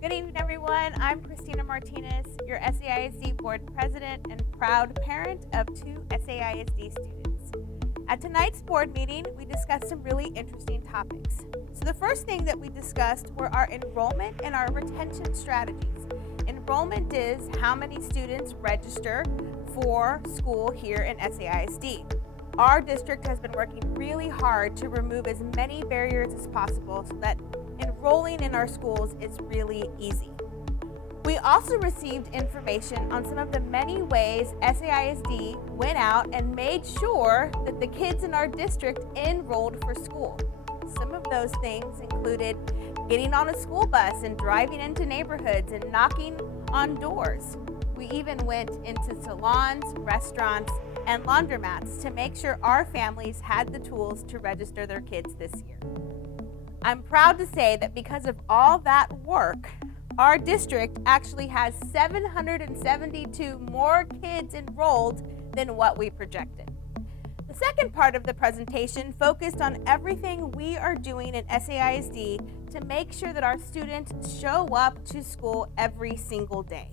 Good evening, everyone. I'm Christina Martinez, your SAISD Board President and proud parent of 2 SAISD students. At tonight's board meeting, we discussed some really interesting topics. So the first thing that we discussed were our enrollment and our retention strategies. Enrollment is how many students register for school here in SAISD. Our district has been working really hard to remove as many barriers as possible so that enrolling in our schools is really easy. We also received information on some of the many ways SAISD went out and made sure that the kids in our district enrolled for school. Some of those things included getting on a school bus and driving into neighborhoods and knocking on doors. We even went into salons, restaurants, and laundromats to make sure our families had the tools to register their kids this year. I'm proud to say that because of all that work, our district actually has 772 more kids enrolled than what we projected. The second part of the presentation focused on everything we are doing in SAISD to make sure that our students show up to school every single day.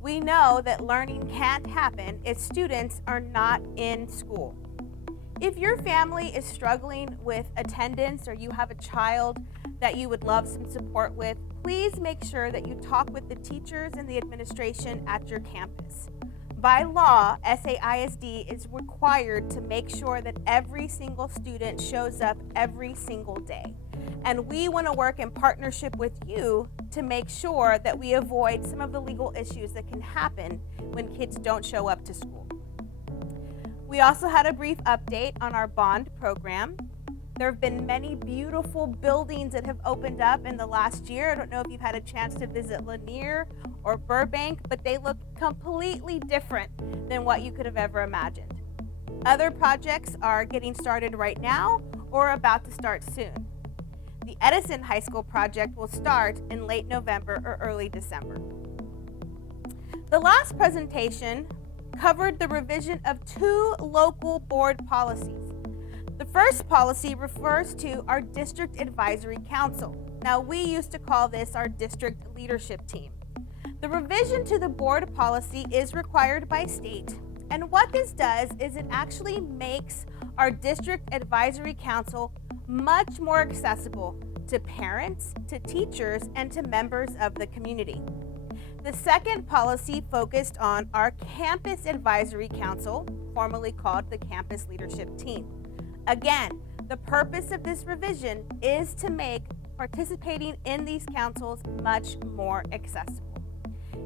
We know that learning can't happen if students are not in school. If your family is struggling with attendance or you have a child that you would love some support with, please make sure that you talk with the teachers and the administration at your campus. By law, SAISD is required to make sure that every single student shows up every single day. And we want to work in partnership with you to make sure that we avoid some of the legal issues that can happen when kids don't show up to school. We also had a brief update on our bond program. There have been many beautiful buildings that have opened up in the last year. I don't know if you've had a chance to visit Lanier or Burbank, but they look completely different than what you could have ever imagined. Other projects are getting started right now or about to start soon. The Edison High School project will start in late November or early December. The last presentation covered the revision of 2 local board policies. The first policy refers to our District Advisory Council. Now, we used to call this our District Leadership Team. The revision to the board policy is required by state, and what this does is it actually makes our District Advisory Council much more accessible to parents, to teachers, and to members of the community. The second policy focused on our Campus Advisory Council, formerly called the Campus Leadership Team. Again, the purpose of this revision is to make participating in these councils much more accessible.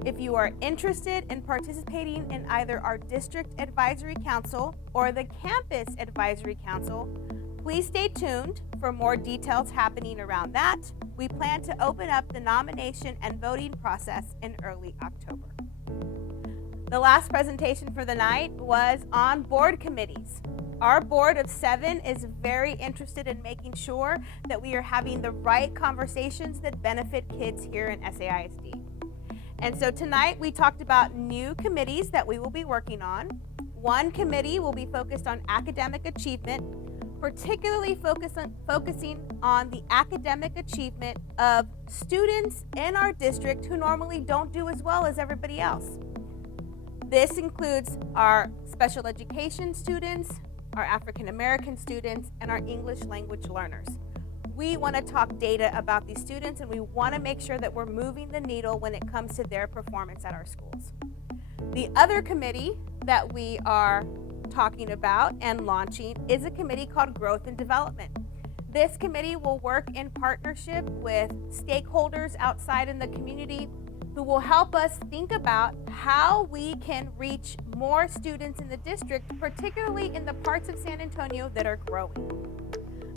If you are interested in participating in either our District Advisory Council or the Campus Advisory Council, please stay tuned for more details happening around that. We plan to open up the nomination and voting process in early October. The last presentation for the night was on board committees. Our board of 7 is very interested in making sure that we are having the right conversations that benefit kids here in SAISD. And so tonight we talked about new committees that we will be working on. One committee will be focused on academic achievement, particularly focusing on the academic achievement of students in our district who normally don't do as well as everybody else. This includes our special education students, our African American students, and our English language learners. We want to talk data about these students, and we want to make sure that we're moving the needle when it comes to their performance at our schools. The other committee that we are talking about and launching is a committee called Growth and Development. This committee will work in partnership with stakeholders outside in the community who will help us think about how we can reach more students in the district, particularly in the parts of San Antonio that are growing.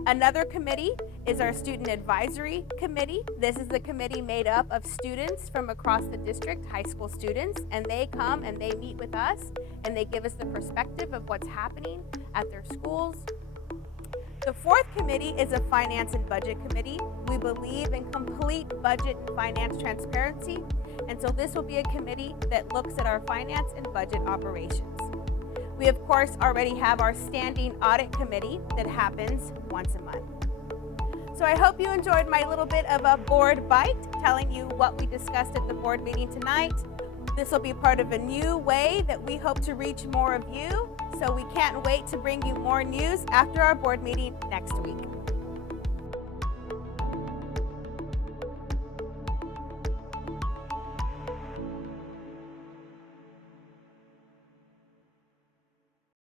Another committee is our Student Advisory Committee. This is the committee made up of students from across the district, high school students, and they come and they meet with us and they give us the perspective of what's happening at their schools. The fourth committee is a Finance and Budget Committee. We believe in complete budget and finance transparency, and so this will be a committee that looks at our finance and budget operations. We, of course, already have our Standing Audit Committee that happens once a month. So I hope you enjoyed my little bit of a board bite, telling you what we discussed at the board meeting tonight. This will be part of a new way that we hope to reach more of you. So we can't wait to bring you more news after our board meeting next week.